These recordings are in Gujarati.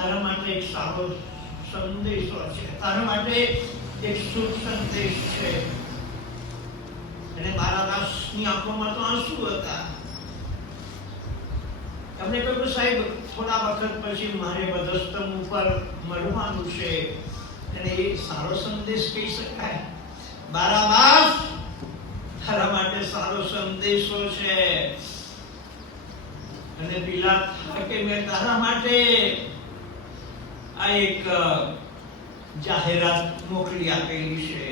તારા માટે એક સારો સંદેશો છે, તારા માટે એક શુભ સંદેશ છે. અને બારાબાસની આંખોમાં તો આંસુ હતા. તમને કહ્યું સાહેબ થોડા વખત પછી મારે વધસ્તંભ ઉપર મળવાનું છે, અને એ સારો સંદેશ કહી શકાય. બારાબાસ તારા માટે સારો સંદેશો છે. અને પિલાત કે મેં તારા માટે આ એક જાહેરાત મોકલી આપેલી છે.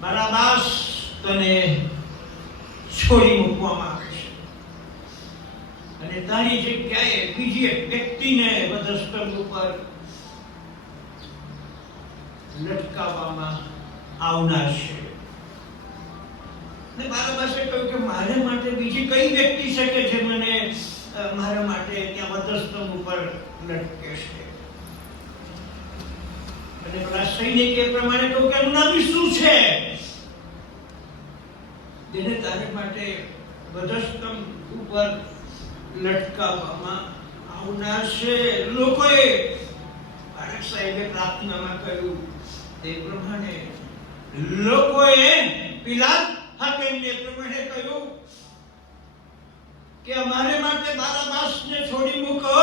બારાબાસ તને છોડી મૂકવામાં આવે છે, અને તારી જગ્યાએ બીજી એક વ્યક્તિને વધસ્તંભ ઉપર લટકાવવામાં આવનાર છે. ને બારાબાસે કહ્યું કે મારા માટે બીજી કઈ વ્યક્તિ છે કે જે મને મારા માટે ત્યાં વધસ્તંભ ઉપર લટકે છે? અને પેલા સૈનિકે પ્રમાણે કહ્યું કે એનું નામ ઈસુ છે, જેને તારે માટે વધસ્તંભ ઉપર લટકાવવામાં આવનાર છે. લોકોએ બાળક સાહેબે પ્રાર્થનામાં કહ્યું તે પ્રમાણે લોકોએ પિલાત હાકીમને પ્રમાણે કહ્યું કે અમારે માટે બારાબાસને છોડી મૂકો.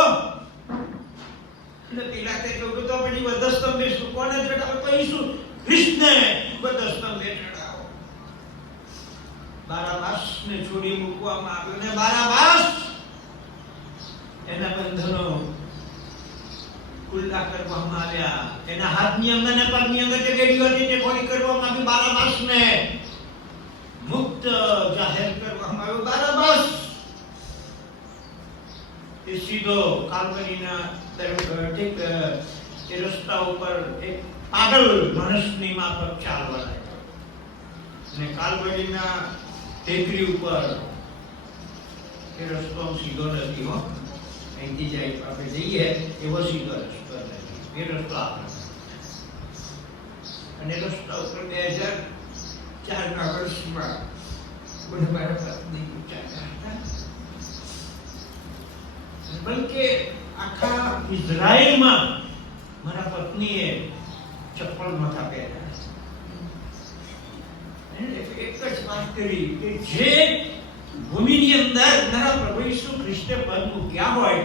અને પિલાતે કહ્યું તો પછી વધસ્તંભે કોને ચડાવો? તો ઈસુ ખ્રિસ્તને વધસ્તંભે ચડાવો. બારાબાસને છોડી મૂકવામાં આવ્યો, અને બારાબાસ એના બંધનો ખુલ્લા કરવામાં આવ્યા. એના હાથની અંદર અને પગની અંદર જે બેડીઓ હતી તે ખોલી કરવામાં આવી. બારાબાસને મુક્ત જાહેર કરવામાં આવ્યો. બારાબાસ એ સીધો કાલ્વરીના ઠીક એ રસ્તા ઉપર એક પાગલ માણસની માફક ચાલવા લાગ્યો, અને કાલ્વરીના ટેકરી ઉપર એ રસ્તો સીધો નથી. હો, અહીંથી જાય આપણે જઈએ એવો સીધો રસ્તો નથી, એ રસ્તો આપણે. અને રસ્તા ઉપર 2004ના વર્ષમાં મને મારા પત્ની પૂછ્યા હતા, બલકે આખા ઇઝરાયલમાં મારા પત્નીએ ચપ્પલ નહોતા પહેર્યા. એક જ વાત કરી કે જે ભૂમિની અંદર મારા પ્રભુ ઈસુ ખ્રિસ્તે પગ મૂક્યા હોય,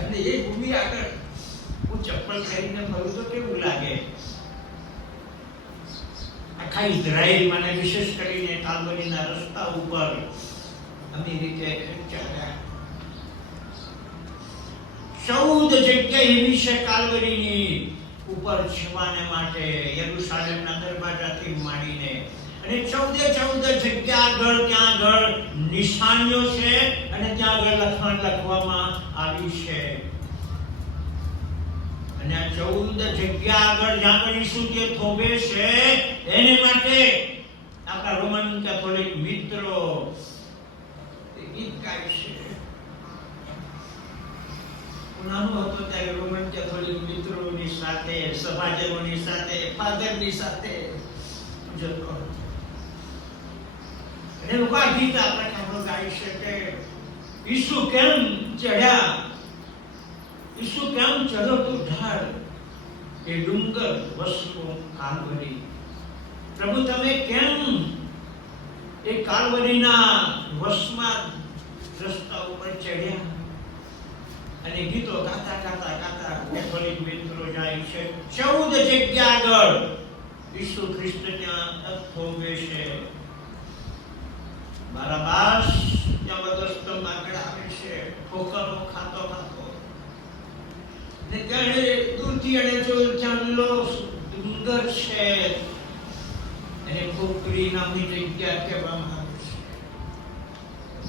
અને એ ભૂમિ આગળ હું ચપ્પલ પહેરીને ફરું તો કેવું લાગે? આખા ઇઝરાયલમાં ને વિશેષ કરીને કાલ્વરીના રસ્તા ઉપર અમેરિકે ચાલ્યા. 14 જગ્યા એવી છે કાલ્વરીની ઉપર જવાને માટે, યરુશાલેમના દરવાજાથી માંડીને. અને 14 જગ્યા આગળ ત્યાં આગળ નિશાનીઓ છે, અને ત્યાં આગળ લખાણ લખવામાં આવી છે. અને આ 14 જગ્યા આગળ જ્યાં આગળ ઈસુ જે થોભે છે એને માટે આપણા રોમન કેથોલિક મિત્રો ગીત ગાય છે. નાનો હતો ત્યારે રોમન કેથોલિક મિત્રોની સાથે, સભાજનોની સાથે, ફાધરની સાથે જતો. અને લોકો આ ગીત આપણે ખબર ગાય છે કે ઈસુ કેમ ચડ્યા, ઈસુ કેમ ચડ્યો તું ઢાળ, એ ડુંગર વસતો કાલ્વરી. પ્રભુ તમે કેમ એ કાલ્વરીના વસમાં રસ્તા ઉપર ચડ્યા? અને ગીતો ગાતા ગાતા ગાતા કેથોલિક મિત્રો જાય છે. 14 જગ્યા આગળ ઈસુ ખ્રિસ્ત ત્યાં થોભે છે. બારાબાસ ત્યાં વધસ્તંભ આગળ આવે છે, ઠોકરો ખાતો ખાતો. ને ત્યારે દૂરથી એને જોયું ત્યાં લીલો ડુંગર છે, અને ખોપરી નામની જગ્યા કહેવામાં આવે છે.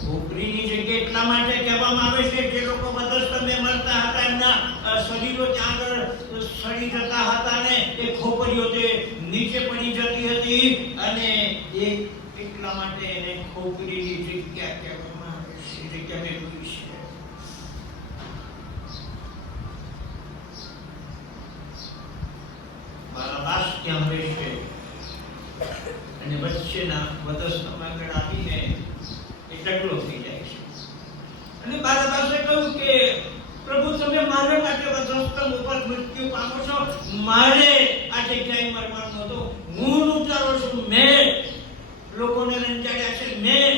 ખોપરીની જગ્યા એટલા માટે કહેવામાં આવે છે જે લોકો વધસ્તંભે મળતા હતા એમના શરીરો ત્યાં આગળ સડી જતા હતા, ને એ ખોપરીઓ જે નીચે પડી જતી હતી, અને એ એટલા માટે એને ખોપરીની જગ્યા કહેવામાં આવે છે. જગ્યા મેં જોઈ છે. બારાબાસ ત્યાં રહેશે, અને વચ્ચેના વધસ્તંભ આગળ આવીને એ ટકલો થઈ જાય છે. અને બારાબાસે મારા માટે વધસ્તંભ ઉપર મૃત્યુ પામો છો? મારે આ જગ્યાએ મરવાનું હતું. હું ઉતારો છું. મેં લોકોને રંજાડ્યા છે. મેં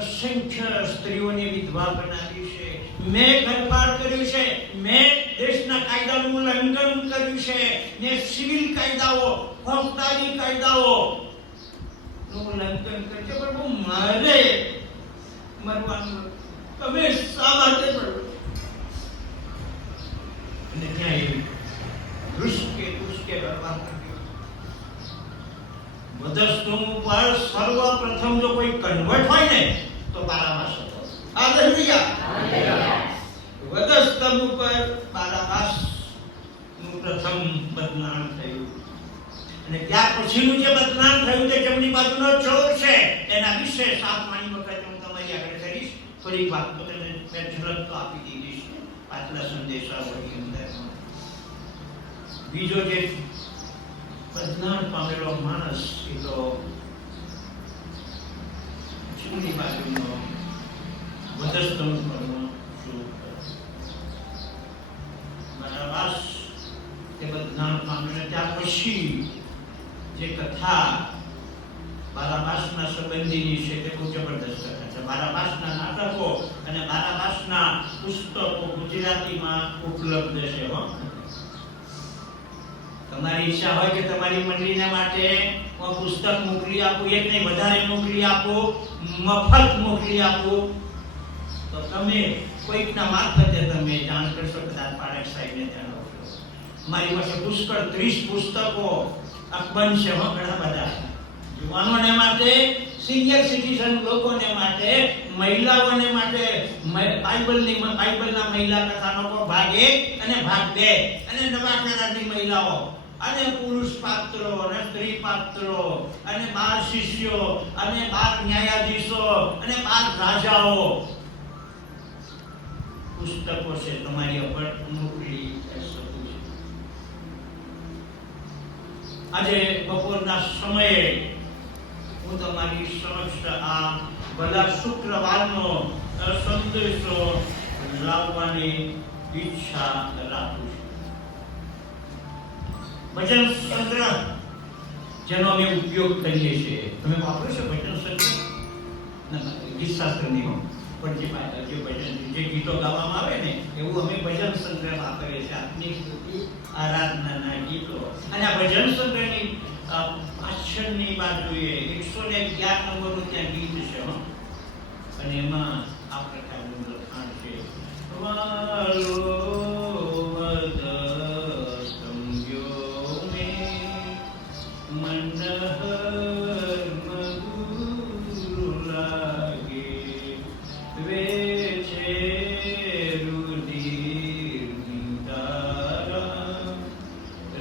અસંખ્ય સ્ત્રીઓની વિધવા બનાવી છે. મેં ઘરપાર કર્યું છે. મેં દેશના કાયદાનું ઉલ્લંઘન કર્યું છે. મેં સિવિલ કાયદાઓ, ફોજદારી કાયદાઓ નું ઉલ્લંઘન કર્યું છે. પ્રભુ, મારે મરવાનું. તમે શા માટે મરો? અને ત્યાં એવી દુષ્કે ભગવાન વધસ્તંભ ઉપર સર્વપ્રથમ જો કોઈ કન્વર્ટ હોય ને તો બારાબાસ હતો. હાલેલુયા. વધસ્તંભ ઉપર બારાબાસ નું પ્રથમ બદલાણ થયું. અને ત્યાર પછીનું જે બદલાણ થયું તે જમણી બાજુનો ચોર છે. એના વિશે 7મી વખત હું તમારી આગળ કરીશ. થોડીક વાત તો મેં ઝલક તો આપી દીધી છે પાછલા સંદેશાવળની અંદર. બીજો જે બદલાણ પામેલો માણસ એ તો જમણી બાજુનો વધસ્તંભ પરનો બારાબાસ એ બદલાણ પામેલો. ત્યાર પછી જે કથા બારાબાસના સંબંધીની છે તે બહુ જબરદસ્ત કથા છે. બારાબાસના નાટકો અને બારાબાસના પુસ્તકો ગુજરાતીમાં ઉપલબ્ધ છે. તમારી ઈચ્છા હોય કે તમારી મંડળીને માટે હું પુસ્તક મોકલી આપું, એક નહીં વધારે મોકલી આપું, મફત મોકલી આપું, તો તમે કોઈકના મારફતે તમે જાણ કરશો. કદાચ પારેખ સાહેબને જણાવશો. મારી પાસે પુષ્કળ 30 પુસ્તકો અકબંધ છે. ઘણા બધા યુવાનોને માટે, સિનિયર સિટીઝન લોકોને માટે, મહિલાઓને માટે, બાઇબલના મહિલા કથાનો ભાગ 1 અને ભાગ 2, અને નવા કરારની મહિલાઓ અને પુરુષ પાત્રો અને સ્ત્રી પાત્રો અને 12 શિષ્યો અને 12 ન્યાયાધીશો અને 12 રાજાઓ પુસ્તકો છે. તમારી ઉપર મોકલી શકું છું. આજે બપોરના સમયે હું તમારી સમક્ષ આ ભલા શુક્રવારનો સંદેશો લાવવાની ઈચ્છા રાખું છું. ભજન સંગ્રહ જેનો અમે ઉપયોગ કરીએ છીએ, તમે વાપરો છો ભજન સંગ્રહ? ગીત શાસ્ત્રની પણ જે ભજન જે ગીતો ગાવામાં આવે ને એવું અમે ભજન સંગ્રહ વાપરીએ છીએ. આપની સ્તુતિ આરાધનાના ગીતો. અને આ ભજન સંગ્રહની પાછળની બાજુએ 111 નંબરનું ત્યાં ગીત છે. અને એમાં આ પ્રકારનું લખાણ છે.